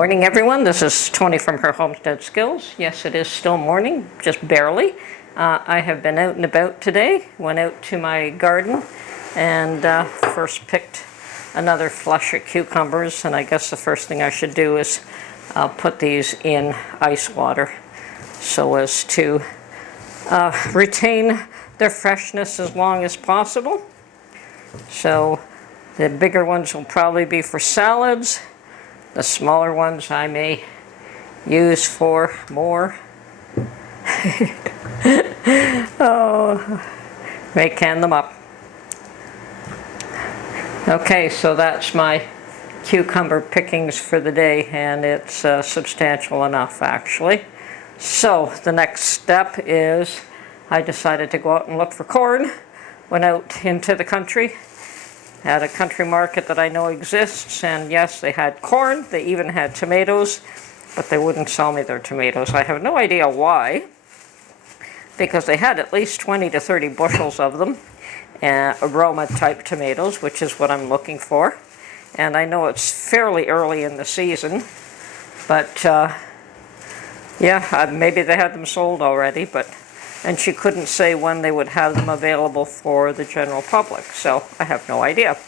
Morning everyone, this is Tony from her Homestead Skills. Yes, it is still morning, just barely. I have been out and about today, went out to my garden and first picked another flush of cucumbers, and I guess the first thing I should do is put these in ice water so as to retain their freshness as long as possible. So the bigger ones will probably be for salads. The smaller ones I may use for more. May can them up. Okay, so that's my cucumber pickings for the day, and it's substantial enough actually. So the next step is I decided to go out and look for corn. Went out into the country at a country market that I know exists, and yes, they had corn, they even had tomatoes, but they wouldn't sell me their tomatoes. I have no idea why, because they had at least 20 to 30 bushels of them, aroma type tomatoes, which is what I'm looking for. And I know it's fairly early in the season, but yeah, maybe they had them sold already, and she couldn't say when they would have them available for the general public, so I have no idea.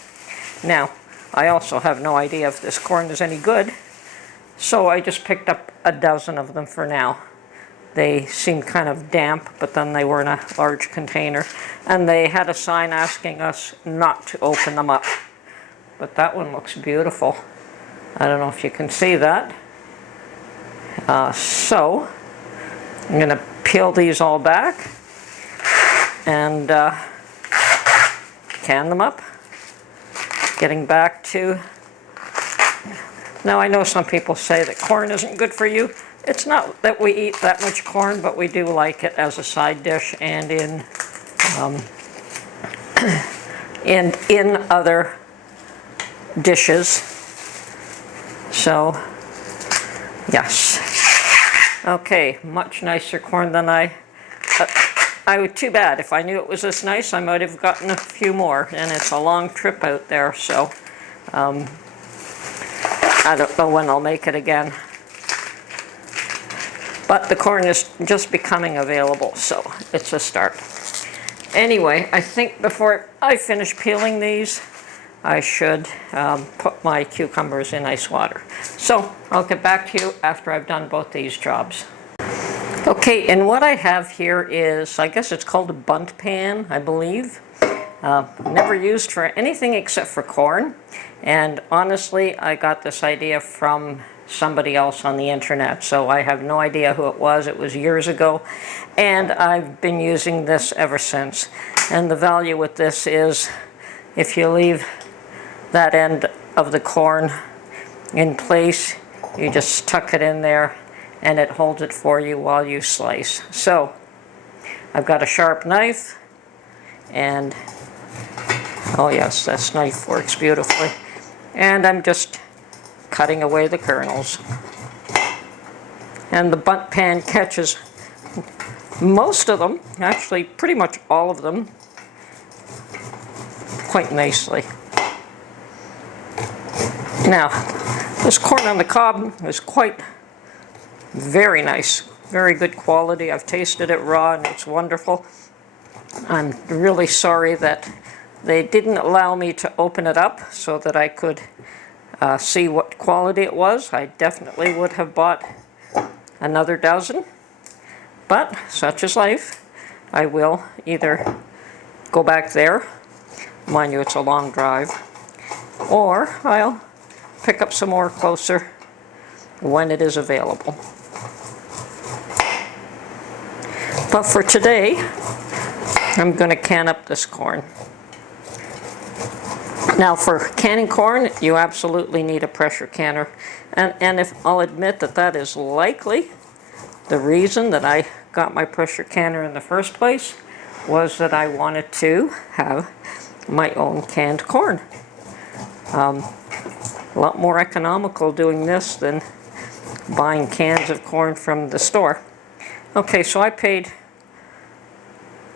Now, I also have no idea if this corn is any good, so I just picked up a dozen of them for now. They seemed kind of damp, but then they were in a large container, and they had a sign asking us not to open them up. But that one looks beautiful. I don't know if you can see that. So, I'm going to peel these all back and can them up. Getting back to, now I know some people say that corn isn't good for you. It's not that we eat that much corn, but we do like it as a side dish and in other dishes. So, yes. Okay, much nicer corn than too bad. If I knew it was this nice, I might have gotten a few more, and it's a long trip out there, so I don't know when I'll make it again. But the corn is just becoming available, so it's a start. Anyway, I think before I finish peeling these, I should put my cucumbers in ice water. So I'll get back to you after I've done both these jobs. Okay, and what I have here is, I guess it's called a bunt pan, I believe. Never used for anything except for corn. And honestly, I got this idea from somebody else on the internet, so I have no idea who it was. It was years ago, and I've been using this ever since. And the value with this is, if you leave that end of the corn in place, you just tuck it in there and it holds it for you while you slice. So I've got a sharp knife, and oh yes, this knife works beautifully, and I'm just cutting away the kernels. And the bunt pan catches most of them, actually pretty much all of them, quite nicely. Now, this corn on the cob is very nice, very good quality. I've tasted it raw and it's wonderful. I'm really sorry that they didn't allow me to open it up so that I could see what quality it was. I definitely would have bought another dozen, but such is life. I will either go back there, mind you it's a long drive, or I'll pick up some more closer when it is available. But for today, I'm going to can up this corn. Now for canning corn, you absolutely need a pressure canner. And if I'll admit that is likely the reason that I got my pressure canner in the first place, was that I wanted to have my own canned corn. A lot more economical doing this than buying cans of corn from the store. Okay, so I paid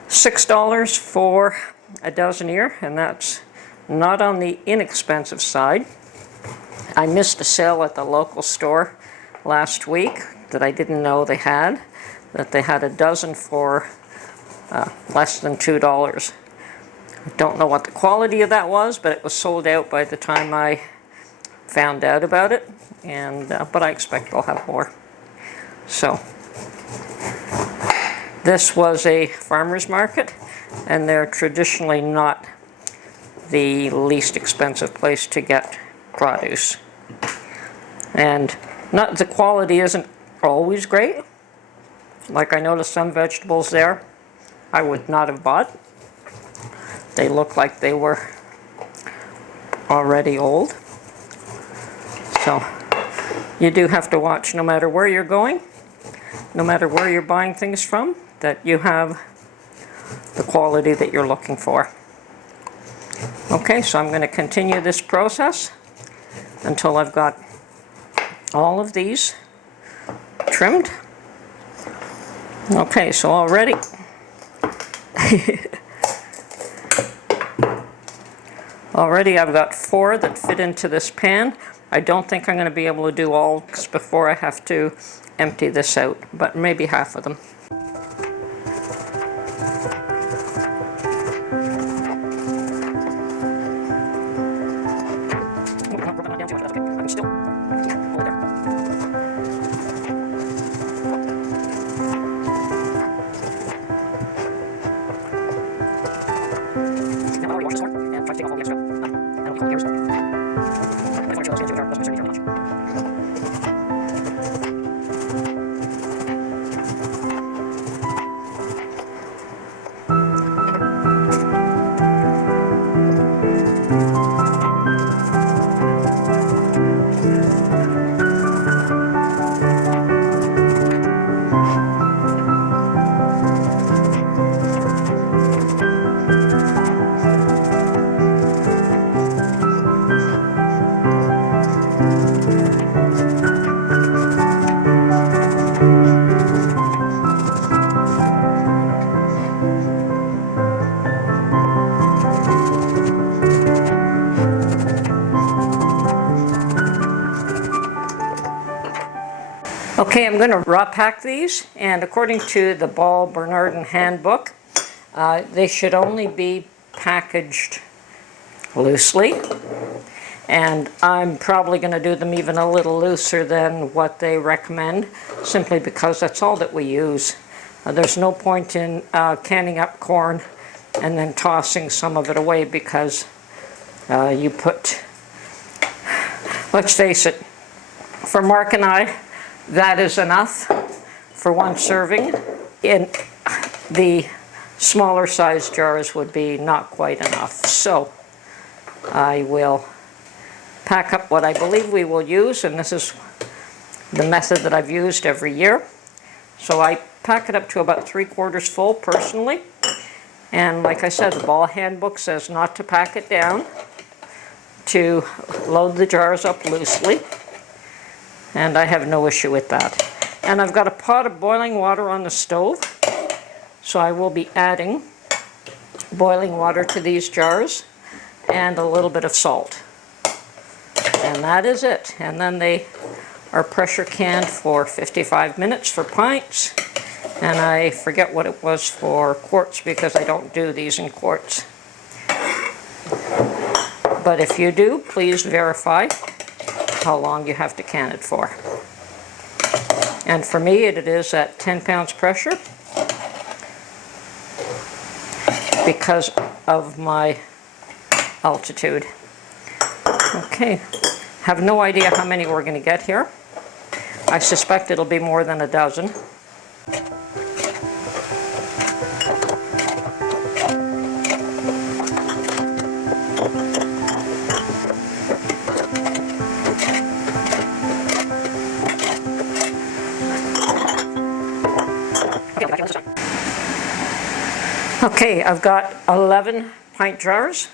$6 for a dozen here, and that's not on the inexpensive side. I missed a sale at the local store last week that I didn't know they had, that they had a dozen for less than $2. I don't know what the quality of that was, but it was sold out by the time I found out about it, and but I expect they'll have more. So this was a farmer's market, and they're traditionally not the least expensive place to get produce. And not the quality isn't always great. Like, I noticed some vegetables there I would not have bought. They look like they were already old. So you do have to watch, no matter where you're going, no matter where you're buying things from, that you have the quality that you're looking for. Okay, so I'm going to continue this process until I've got all of these trimmed. Okay, so already I've got 4 that fit into this pan. I don't think I'm going to be able to do all before I have to empty this out, but maybe half of them. Okay, I'm going to raw pack these, and according to the Ball Bernardin handbook, they should only be packaged loosely, and I'm probably going to do them even a little looser than what they recommend, simply because that's all that we use. There's no point in canning up corn and then tossing some of it away, because you put, let's face it, for Mark and I, that is enough for one serving. In the smaller size jars would be not quite enough. So I will pack up what I believe we will use, and this is the method that I've used every year. So I pack it up to about 3/4 full personally. And like I said, the Ball handbook says not to pack it down, to load the jars up loosely. And I have no issue with that. And I've got a pot of boiling water on the stove, so I will be adding boiling water to these jars and a little bit of salt. And that is it. And then they are pressure canned for 55 minutes for pints. And I forget what it was for quarts, because I don't do these in quarts. But if you do, please verify how long you have to can it for. And for me, it is at 10 pounds pressure because of my altitude. Okay, have no idea how many we're going to get here. I suspect it'll be more than a dozen. Okay, I've got 11 pint jars,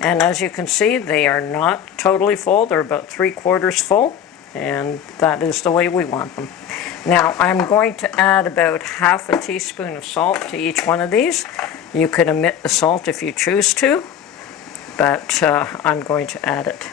and as you can see, they are not totally full. They're about 3/4 full, and that is the way we want them. Now, I'm going to add about half a teaspoon of salt to each one of these. You could omit the salt if you choose to, but I'm going to add it.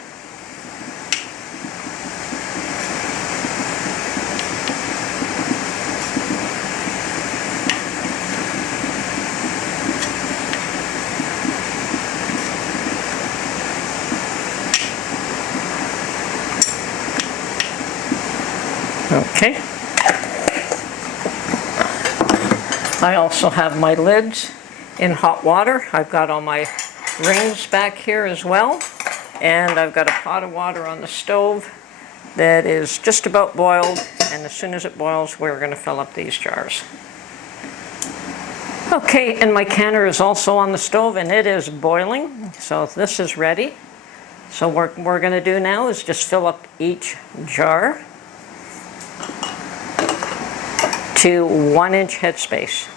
Okay. I also have my lids in hot water. I've got all my rings back here as well. And I've got a pot of water on the stove that is just about boiled. And as soon as it boils, we're going to fill up these jars. Okay, and my canner is also on the stove and it is boiling. So this is ready. So what we're going to do now is just fill up each jar to 1 inch headspace.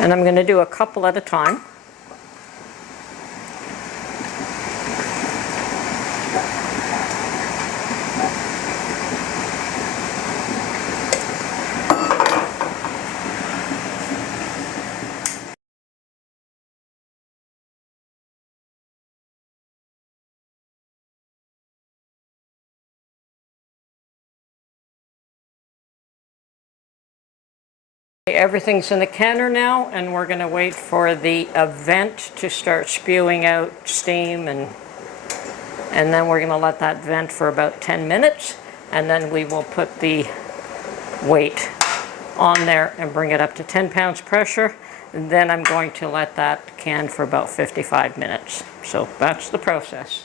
And I'm going to do a couple at a time. Everything's in the canner now, and we're going to wait for the vent to start spewing out steam, and then we're going to let that vent for about 10 minutes, and then we will put the weight on there and bring it up to 10 pounds pressure. And then I'm going to let that can for about 55 minutes. So that's the process.